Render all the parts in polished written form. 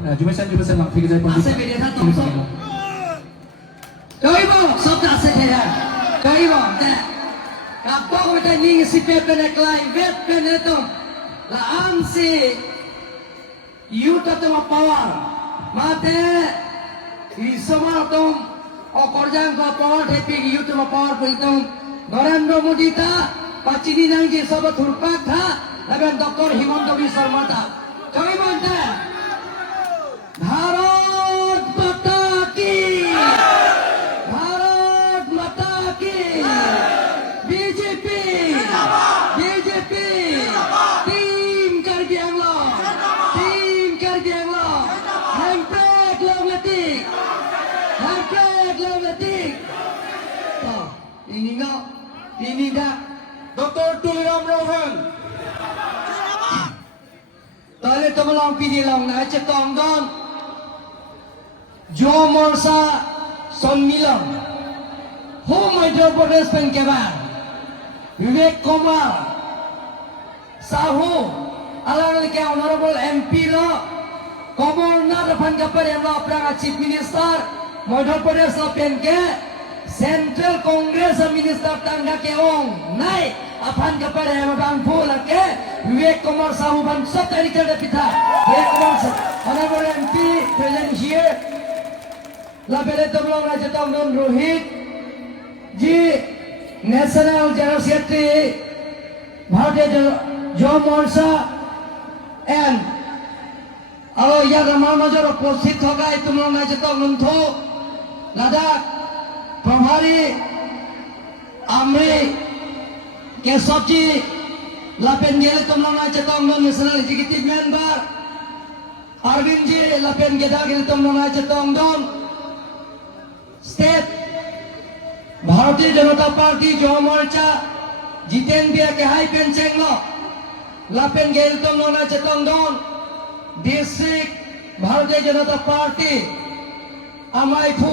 Jubesan lang fikir saya Ase beda tak tong. Kau ibu, sok tak sedia. Kau ibu, tak. Kapok kita ni si pepe nak lain, vet penetum. La amsi, you tak tu power. Mate, isomar tum, okorjang ko power tapi you tu power pun Narendra Modi ta, pacini nang je sabat hurpak tha, lagan Dr. Himanta Biswa Sarma ta. Kau ibu tak. Bharat माता की भारत माता की BJP BJP team Karbi Anglong हैम्पेक लवलेटिक ini dah Dr. Tuliram Rohan tadi temelang pilih lang na cetong don जो मोर्चा सम्मिलन हो Madhya Pradesh pen के बाद विवेक कुमार साहू अलग के ऑनरेबल एमपी लो गवर्नर अपन के पर हम अपना चीफ मिनिस्टर मध्य प्रदेश लो पेन के सेंट्रल कांग्रेस मिनिस्टर तंगा के ओंग नहीं अपन के पर हम बांग फूल के विवेक कुमार साहू बन सब तरीके से पिता Vivek Kumar honourable MP present here Labele Tomlong Raja Tomlong Rohit ji national general secretary Bharatiya जो मोर्चा एंड और यह रामानुजर उपस्थित होगा तुमलोग राजा Tomlong थो लद्दाख प्रभारी आमरी केशव जी लापेन गेले तुमलोग Raja Tomlong national executive member Arvind ji लापेन गेदा गेले तुमलोग Raja Tomlong state Bharatiya Janata party जो मोर्चा जितेन बिया के हाई पेंचेंग लो लापेन गेल तुम लोना चतंग दोन डिस्ट्रिक्ट भारतीय जनता पार्टी अमाइफू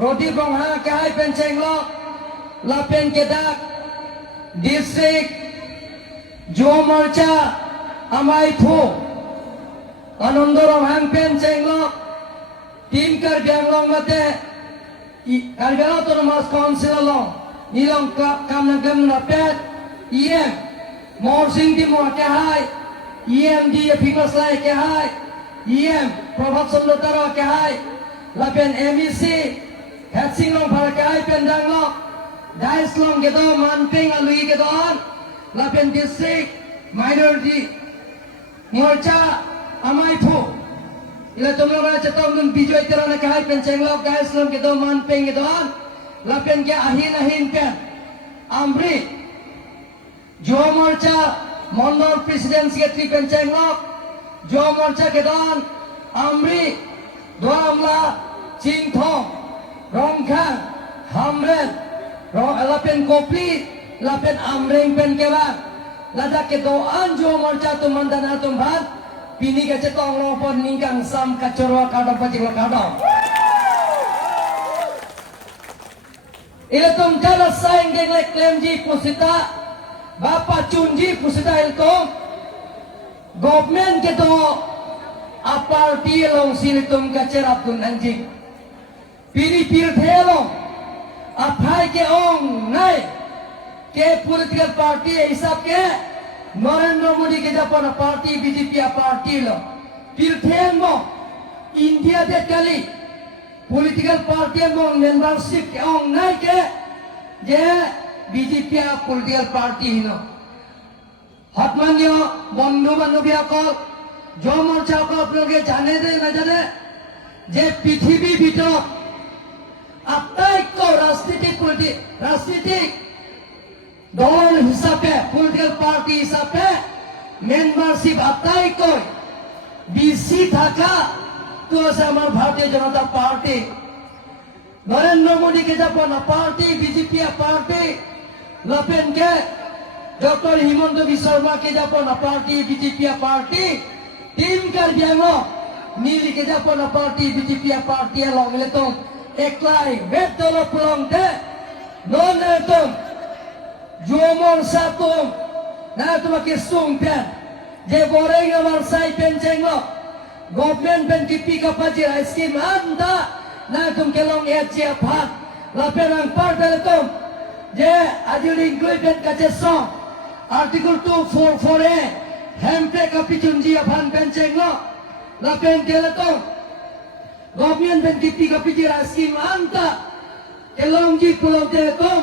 रोटी ब्रह्मा के हाई पेंचेंग लो लापेन के दाग डिस्ट्रिक्ट जो मोर्चा अमाइफू आनंदराम हांग पेंचेंग लो टीम कर बैंगलोर मते Kalbela Autonomous Council along Nilong Kamnagam Napet EM Morsing Di Mo ke hai EMD Pingos Lai ke hai EM Prabhat Samlotara ke hai Lapen MEC Hatsing Long Para ke hai Pendang Long Dais Long Gedo Manping Alui Gedon Lapen District Minority Morcha Amaipu Ila tumlo na cetong dun bijo itira na kahit pencenglok guys long gitu manpeng gitu an lapen ke ahin pen amri jo morcha mondor president secretary pencenglok jo morcha gitu an amri doamla cingthong rongkhang hamren lapen kopli lapen amreng pen ke ba lada ke doan jo morcha tumandana tumban Pini ke cetong lopon ningkang sam kacurwa kadang pacik kadang. Ila tum jala saing denglek klemji pusita, bapa cunji pusita ilkom, government ke to aparti long silitum kacer abdun anjing. Pini pir thelong, apai ke ong nai, ke political party hisap ke. Narendra Modi के जापान party BJP party लो फिर थे मो India दे कली political party मो membership के ओंग नहीं के जे बीजेपी पॉलिटिकल पार्टी हिनो हतमान्यो बंधु बान्धवी को जो मोर्चा को आप लोग जाने दे न जाने जे पृथ्वी भीतर আটাইতকৈ ৰাজনীতিক দল হিচাপে পলিটিক্যাল পার্টি হিসাবে মেম্বারশিপ আটাইতকৈ বেশি থাকা তো আছে আমার ভারতীয় জনতা পার্টি नरेंद्र मोदी के जब पार्टी बीजेपी पार्टी लपेन के डॉक्टर हिमंत बिस्वा शर्मा के जब पार्टी बीजेपी पार्टी टीम कर दिया नील के जब पार्टी बीजेपी पार्टी लंगले तुम एकलाई वेट दल पुलंग थे नॉन तुम जो मोर्चा तुम ना तुम्हारे सुंग pen J बोरेंगे Morcha pen चेंगलो government ben kipi kapaji scheme anda na tum kelong ya chia phat la perang par beletum je adil include kache song article 244a hempe kapi chunji aphan bencheng lo la pen keletum government ben kipi kapaji scheme anda kelong ji pulau telekom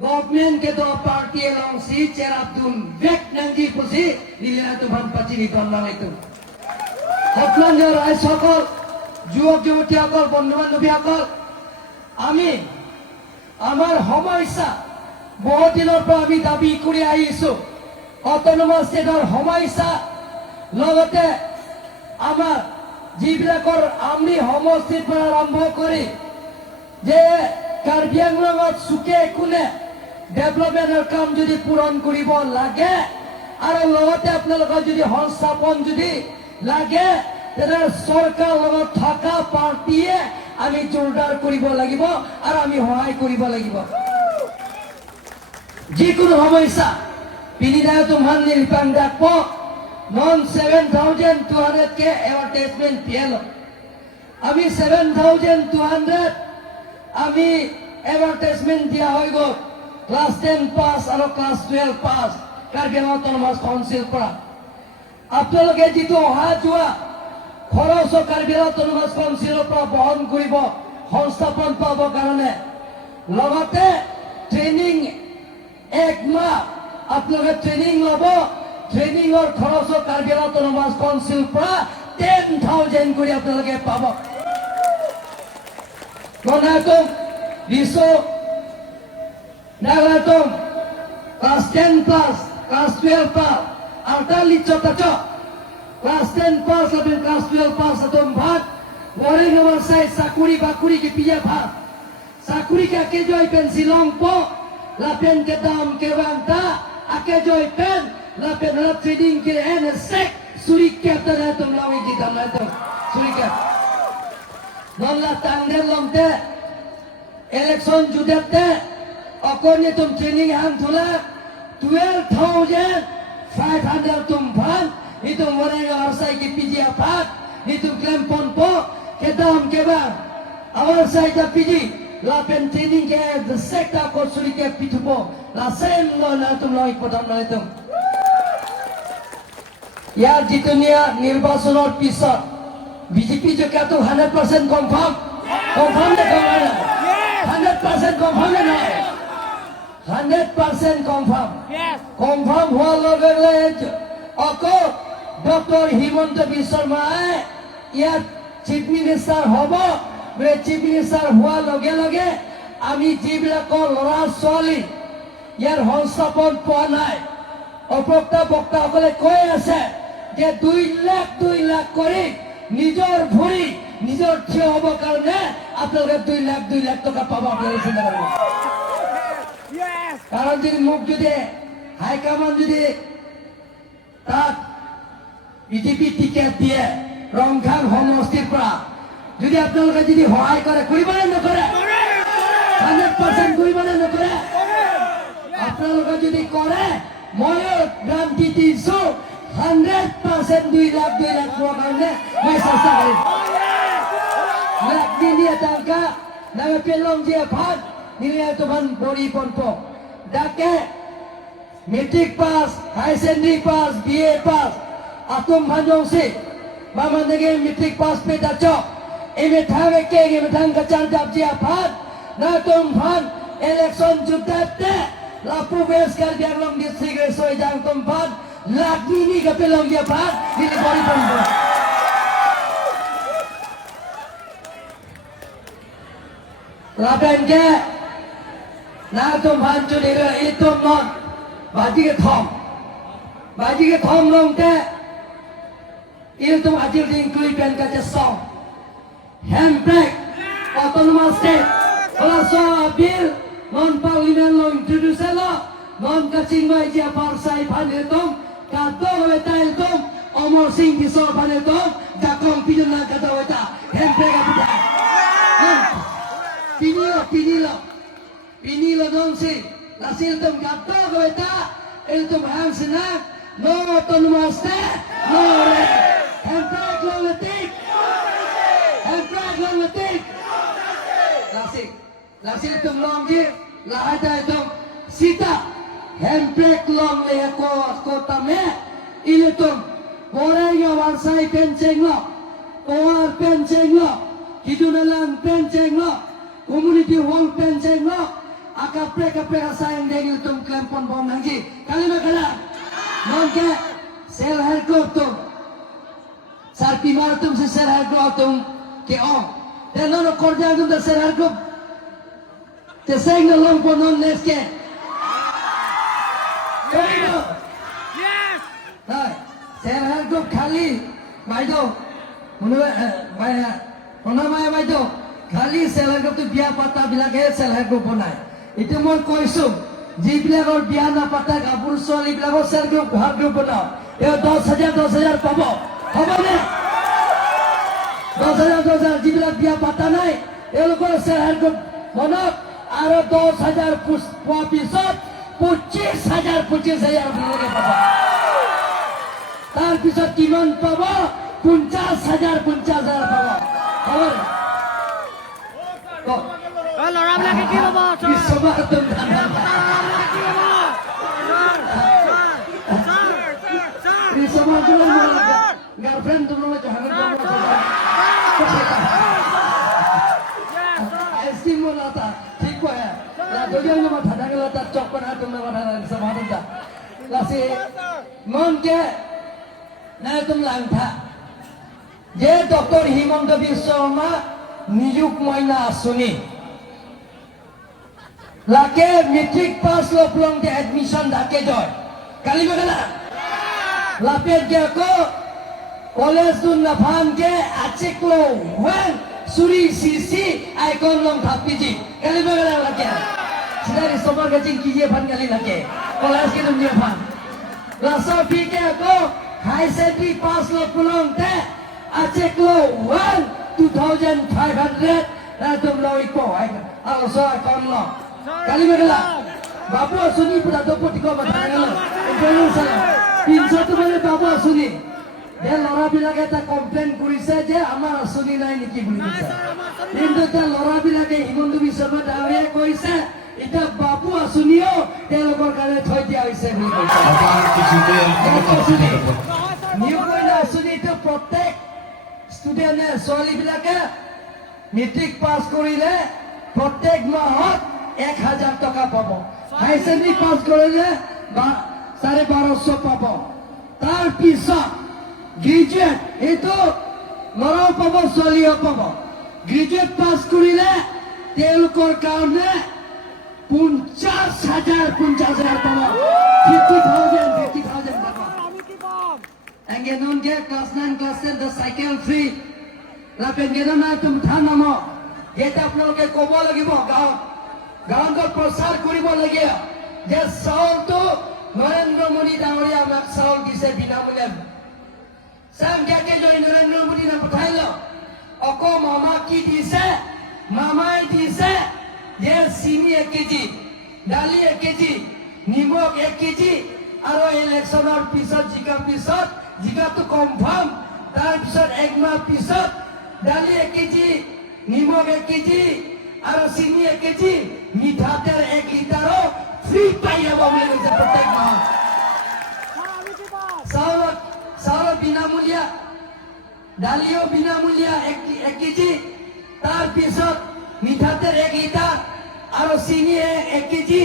government ke do party long si ceraptum vek nangji pusi nilai tu ban pacini tolong itu hotman jor ai সকল যুবক যুবতীসকল বন্ধু বান্ধৱীসকল আমি আমাৰ সমস্যা বহু দিনৰ পৰা আমি দাবী কৰি আহিছো অট'নমাছ ষ্টেটৰ সমস্যা লগতে আমাৰ যিবিলাকৰ আমি সমষ্টিৰ পৰা আৰম্ভ কৰি যে কাৰ্বি আংলঙত চুকে কোণে ডেভেলপমেণ্টৰ কাম যদি পূৰণ কৰিব লাগে আৰু লগতে আপোনালোকৰ যদি সংস্থাপন যদি লাগে তেনে চৰকাৰ লগত থকা পাৰ্টিয়ে আমি জোৰদাৰ কৰিব লাগিব আৰু আমি সহায় কৰিব লাগিব যিকোনো সমস্যা পিনিদায় তোমার নির্বাণ রাখবো নন 7,200 কে এডভার্টাইজমেন্ট পিয়েল আমি 7,200 আমি এডভার্টাইজমেন্ট দিয়া হয়ে গো ক্লাস 10 পাস আর class 12 pass Karbi Anglong autonomous council পৰা আপোনালোকে যিটো অহা যোৱা খৰচ কাৰ্বি আংলং অটোনমাস কাউন্সিলৰ পৰা বহন কৰিব সংস্থাপন পাব কাৰণে লগতে ট্ৰেইনিং এক মাহ আপোনালোকে ট্ৰেইনিং ল'ব ট্ৰেইনিঙৰ খৰচ কাৰ্বি আংলং অটোনমাস কাউন্সিল পৰা 10,000 কৰি আপোনালোকে পাব গণাতুম বিশ্ব নাগাতুম class 10 plus class 12 plus alta licho tacho class 10 plus lebih class 12 plus atom bhat boring nomor saya sakuri bakuri ki piya bhat sakuri ka ke joy pen silong po la pen ke dam ke wanta ake joy pen la pen la trading ke nsec suri ke tana tum lawi ki dam na tum suri ke non la tangdel lomte election judete akornya tum training han thula 12,500 tum bhan itu orang arsai ki piji apat itu klempon po kedam keban awal sai ta piji la pen training ke the sector ko suri ke pitupo la same lo na tum loi podam na tum ইয়াৰ যিটোনিয়া নিৰ্বাচনৰ পিছত BJP জকাটো 100% confirm নে confirm 100% confirm নে 100% confirm confirm হোৱাৰ লগে লগে আকৌ doctor Himanta Biswa শৰ্মাই ইয়াত চিফ মিনিষ্টাৰ হ'ব চিফ মিনিষ্টাৰ হোৱাৰ লগে লগে আমি যিবিলাকৰ ল'ৰা ছোৱালী ইয়াৰ সংস্থাপন পোৱা নাই অপ্ৰক্তা বক্তাসকলে কৈ আছে যে 2 লাখ কৰি নিজৰ ভৰি নিজৰ থিয় হ'ব কাৰণে আপোনালোকে 2 লাখ টকা পাব আপোনালোকে চিন্তা কৰিব কাৰণ যদি মোক যদি হাইকমাণ্ড যদি তাত বিজেপি টিকেট দিয়ে ৰংঘাং সমষ্টিৰ পৰা যদি আপোনালোকে যদি সহায় কৰে কৰিবনে নকৰে 100% কৰিবনে নকৰে আপোনালোকে যদি কৰে ময়ো গ্ৰান্টি দিছো 100% 2 লাখ পোৱাৰ কাৰণে মই চেষ্টা কৰিম Lakdi dia tangka naga pelong dia bhat nilai tuhan bori ponpo dake metric pass high secondary pass BA pass atum bhanjong si mama nege metric pass pe dacho eme thave ke eme thang kacang jap dia bhat na tum bhan election judate lapu bes kar biarlong district resoi jang tum bhat lakdi ni ka pelong dia bhat nilai bori ponpo Lapan ke, na tum hancu dega itu non, baji ke thom long te, itu tum adil include pen kaca song, handbrake, autonomous state, kalau so bill non parlimen lo introduce lo, non kacing mai dia parsai panel tum, kato weta itu, omor sing disor panel tum, jakong pidana kata weta, handbrake apa Pinilo dong si lasil tum gato goita el tum ham sinak no autonomous no re long letik. Handbrake long letik. Lasik itu long je. Lahada itu sita. Handbrake long le ko tame. Ile tu orang yang warsai penceng lo. Orang penceng lo. Hidunalang penceng lo. Community hall penceng lo. Akapre sayang degil tum klempon bom lagi. Kali makala. Mungkin sel harga tu. Sarpi mar tum se sel harga tum ke on. Dan nono korja tum da sel harga. Te sayang long pon on neske. Kau Yes! Hai, sel harga kali. Maido. Mana maido. Kali sel harga tu biar patah bila ke sel harga ponai. Itu moi koisum. Jibilagor biar na patah kabur soal ibilagor sel harga ponau. Yo 10,000 pabo. Apa ni? 10,000 jibilag biar patah naik. Yo lokor sel harga ponau. Aro 10,000 pisot. 25,000 boleh pabo. Tar pisot kiman pabo. 50,000 pabo. Kawan. Kau. Lora lagi kilo mo, sir! Bisma tu Lora lagi kilo mo! Sir! Bisma tu lah. Girlfriend tu lah jangan Estimo lata, ठीक है। ला दोगे ना मत हटा के लता चौपन हाथ तुमने बढ़ाना समाधान था। लासे मन के नहीं तुम लांटा। ये डॉक्टर हिमंत बिश्व शर्मा नियुक्त महिला सुनी। लाके मैट्रिक पास लो पुlang के एडमिशन दाके joy. Kali magala. Lapet ke ko college तू नफान के आचिक लो वन सुरी सीसी आइकॉन लोग थापी जी कली बगल लगे सिदारी सोमर के जिन कीजिए फन कली लगे कॉलेज के तुम ये फन लासो पी के को हाई सेकेंडरी पास लो पुलों ते आचिक लो वन 2,500 ना तुम लो इको आलोसो आइकॉन लो कली बगल बाबू सुनी पुरा दो पुटी को बताया लो इंटरव्यू साला 300 तुम्हारे बाबू सुनी যে লৰাবিলাকে এটা কমপ্লেইন কৰিছে যে আমাৰ আঁচনি নাই নেকি বুলি কৈছে কিন্তু এটা লৰাবিলাকে হিমন্ত বিশ্ব শৰ্মা ডাঙৰীয়াই কৈছে এটা বাবু আঁচনিও তেওঁলোকৰ কাৰণে থৈ দিয়া হৈছে বুলি কৈছে নিউ মহিলা আঁচনিটো প্ৰত্যেক ষ্টুডেণ্টে ছোৱালীবিলাকে মেট্ৰিক পাছ কৰিলে প্ৰত্যেক মাহত 1,000 টকা পাব হাই ছেকেণ্ডাৰী পাছ কৰিলে 12,500 পাব তাৰ পিছত গ্ৰেজুৱেট এইটো ল'ৰাও পাব ছোৱালীও পাব গ্ৰেজুৱেট পাছ কৰিলে তেওঁলোকৰ কাৰণে 50,000 পাব 50,000 পাব এংগেনকে class 9 class 10 the cycle free লাপেংগেনা তুমি ধান নাম এটা আপোনালোকে ক'ব লাগিব গাঁৱত প্ৰচাৰ কৰিব লাগে যে চাউলটো নৰেন্দ্ৰ মোদী ডাঙৰীয়া আমাক চাউল দিছে বিনামূলীয়া Sam क्या के जो नरेंद्र मोदी ने पठाई लो, अको मामा की दिसे, मामाई दिसे, ये सीनी 1 केजी, दाली 1 केजी, नीमक 1 केजी, आरो इलेक्शन और जिका तो कंफर्म, तार पिसत 1 माह पिसत, दाली 1 केजी, नीमक 1 केजी, आरो सीनी 1 केजी, मीठा तेल 1 लिटरो फ्री पाइए बाबू लोग जब प्रत्येक माह। सारा बिना मूल्य दालियों बिना मूल्य 1 केजी तार पिसत मीठा तेल 1 लिटर और चीनी 1 केजी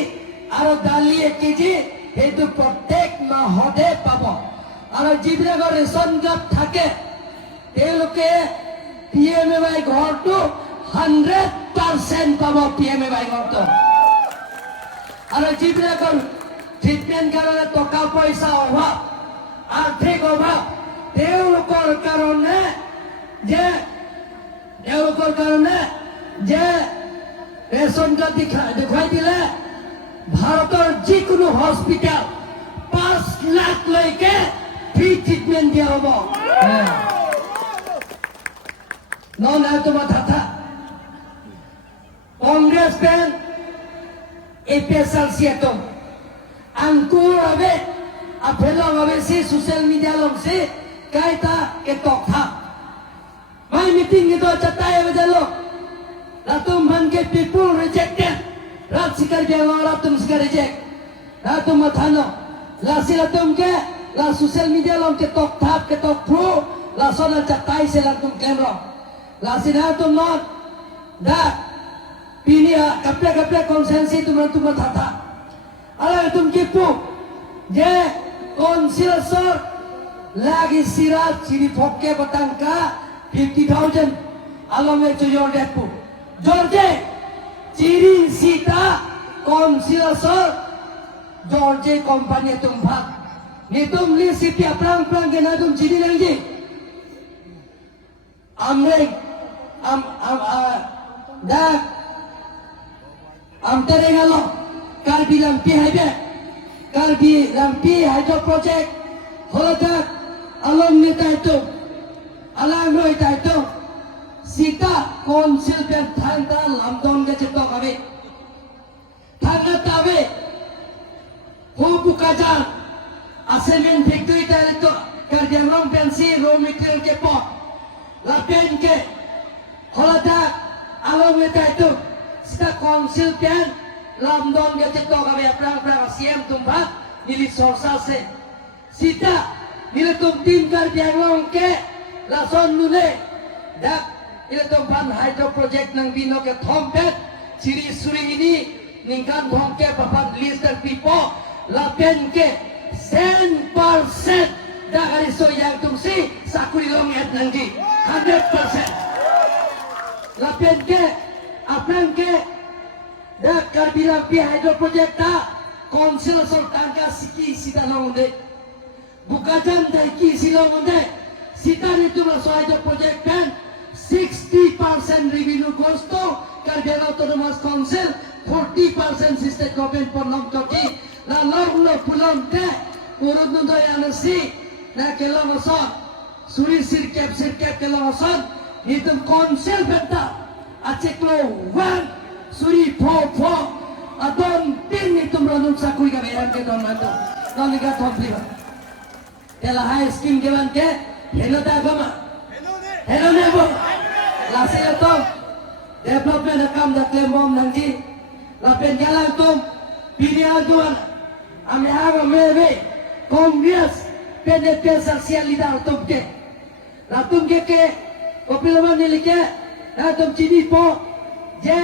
और दाली 1 केजी हेतु प्रत्येक माहते पाब और जिबिलागर रेशन कार्ड थाके तेलोके PMAY घरटो 100% पाब PMAY घरटो और जिबिलागर ट्रिटमेंट कारण टका पैसा अभाव आर्थिक अभाव তেওঁলোকৰ কাৰণে যে ৰেচন কাৰ্ড দেখুৱাই দিলে ভাৰতৰ যিকোনো হস্পিটেল 5 লাখ লৈকে ফ্ৰী ট্ৰিটমেণ্ট দিয়া হ'ব নাই তোমাৰ থাথা কংগ্ৰেছ পেন APSL siatom angkur abe apelo abe si social media long si kaita ke tok tha meeting itu catai berjalan. Ratum ban ke people rejected. Rat sikar ke orang ratum sikar reject. Ratum mathano. Lasi ratum ke la social media lom ke tok tap ke tok pro la sona catai se ratum kamera. Lasi ratum not dah pinia kapya konsensi tu ratum mathata. Ala ratum kipu je konsilsor lagi sirat ciri fokke batangka 50,000 alam itu Jordepu George ciri sita konsilsor George kompanya tumpak nitum li sipi aprang kena tum ciri lagi amreng dah tereng alo kalbi lampi hydro project holadak alam neta itu alam neta itu sita konsil pen thangta lamdon ke cetok kami thangta tabe buka jalan asemen factory itu kerja rom pensi raw material ke pot lapen ke holadak alam neta itu sita konsil pen lamdon ke cetok kami aprang siam tumbat nili sorsa se sita nila tum tim kerja rom ke lason nule dak nila tum pan hydro project nang bino ke thompet ciri suri ini ningkan thom ke papan list dan pipo lapen ke 10% dak hari so yang tum si sakuri long et nangji 100% lapen ke apang ke dak karbilang pi hydro project ta konsil sultan ka siki sita nonde bukajan daiki silongonde sitan itu masuk aja project kan 60% revenue goes to Karbilang Autonomous Council 40% state government ponom toki la lorno pulon te urut nundo yanasi na kelong oson suri sirkep kelong oson itu council benta aceklo wan suri po adon tin itu meronung sakui kaberan ke don manto non liga tompliba Tela high scheme given ke hello dagama hello nebo lasi itu development akam da klembom nangji lapen jalan tum pilihan tuan ame hago mebe kongres PDP saksian lidar tum ke latum ke kopilaman nilike latum cini po je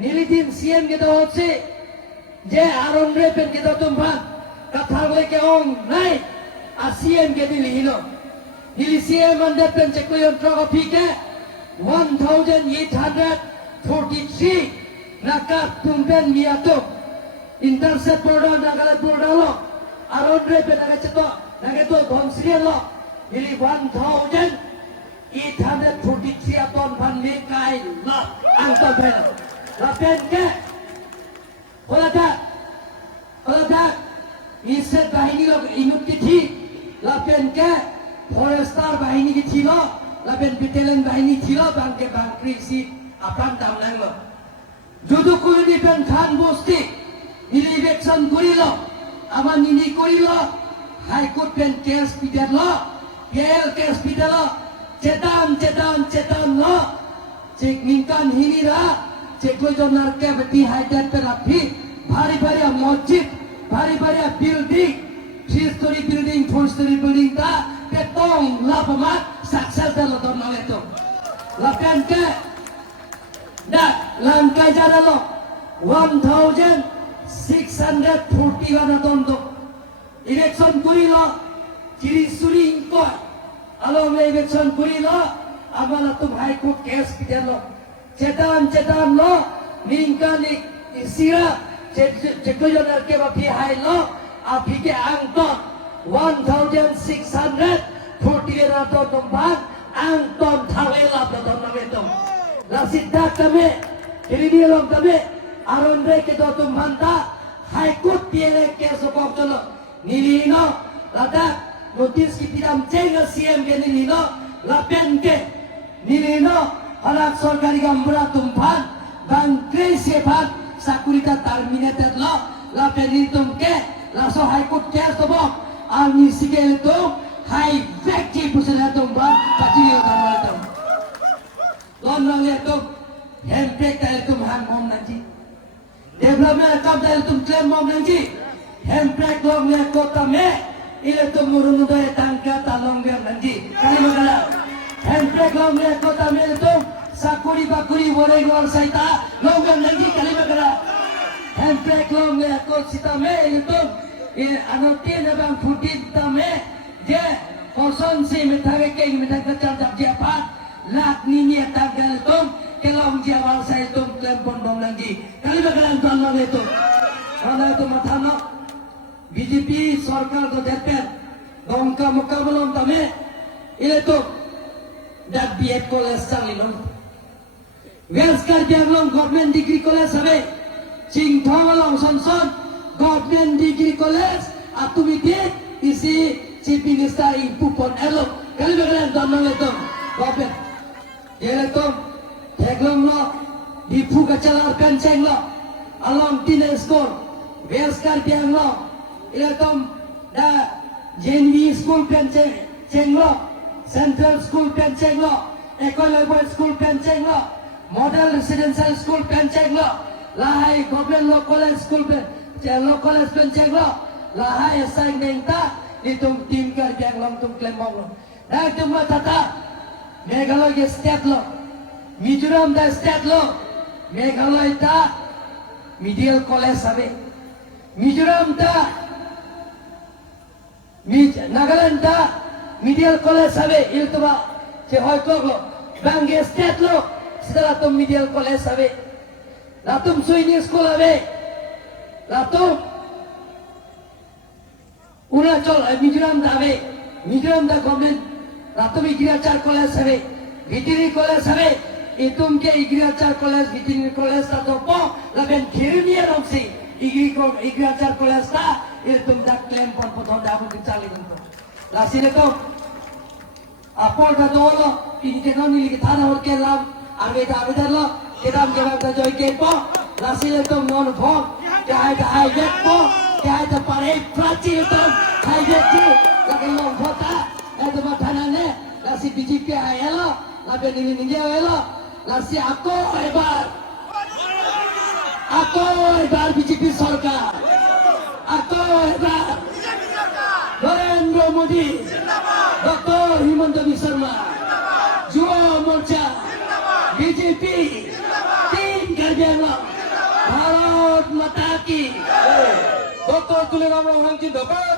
nilitin siam kita hotse je aron repen kita tumpan kathar leke ong naik ASEAN ke nilihino nili siam anda pencekuyon trophy ke 1,843 nakat tumpen miatuk intercept border nagalat border lo aron repen naga cetok naga to gonsrian lo nili 1,843 aton pan mekai lo angka bel lapen ke Holadak iset bahini lo inut kiti lapen ke forestar bahini kiti lo lapen pitelen bahini kiti lo bangke bangkri si apang tamnang lo judu kuluni pen khan bosti nili election kuri lo aman nini kuri lo high court pen case pidat lo PL case pidat lo cetam lo cek ningkan hinira cek lo jonar ke beti hajat perapi bari masjid bari building 3-story building 4-story building ta ketong lapamat saksal dalo don itu lakan ke dak langkai jada lo 1,641 tondo election kuri lo ciri suri ingko alo me election kuri lo amala tum high court case pidan lo cetan lo ningkani isira cekuyon ke bapi high lo api ke angton 1,640 tempat angton thawela beton nameto lasidda kami ini dia long kami aron re ke do tumbanta high court piele ke sokok tolo nilino lada notis ki pidam cenga CM ke nilino lapen ke nilino anak sorkari gambura tumpan bang kresepat sakurita terminated lo lapen itum ke laso high court ke sobo army sigel itu high vecchi pusana tumban pati yo tamato Domnang liatum handbrake dahil tum hang mom nanti. Development akam dahil tum claim mom nanti. Handbrake long liat kota me. Ile tum murunudaya tangka talong biar nanti. Kali magala. Handbrake long liat kota me tum sakuri bakuri boreng luar saita long biar nanti kali magala. Handbrake long liat kota sita me ile tum anotin abang futin tame je koson si mithage ke mithag kacang jap japat lak nini tagal tum kelong jawal saya tum klempon bom lagi kali bakalan tuan itu kalau itu matana BJP सरकार को देते दongka muka belum tame ile tum dak BEd college salilom Welskar janglong government degree college sabe Singthong along sonson government degree college atumi dit isi chief minister ipu pon elo kali bakalan tuan itu government ile tum Teglong lo dipu kacalar kenceng lo along tina school Welskar biang lo ile tum da JNV school kenceng lo Central school kenceng lo Ecolabor school kenceng lo Model residential school kenceng lo Lahai government lo college school lo college kenceng lo Lahai assign nengta ditung tim kar biang long tum klem lo da tum tata Meghalaya state lo Mizoram da state lo Meghalaya da medical college sabe Mizoram da Nagaland da medical college sabe itu ba je hoykok lo Bangge state lo setelah tum medical college sabe latum swimming school sabe latum Arunachal Mizoram da sabe Mizoram da government latum agriculture college sabe veterinary college sabe itum ke agriculture college veterinary college ta topo laben khirniya romsi agriculture college ta itum da claim pon poton da bu cali buntu lasine to apol da dolo ini ke non ini thana hor ke lam arbe da abidar lo kedam ke da joy ke po lasine to non phom jai da ai jet po jai da pare prachi to ai jet ji lagen long phota edo ma thana ne lasi BJP ayelo laben ini ninja ayelo lasi ako ebar BJP সরকার ako ebar Narendra Modi doctor Himanta Biswa Sarma Yuva Morcha BJP তিন guardian Bharat মাতা কি doctor তুলে রাম রহমান জিন্দাবাদ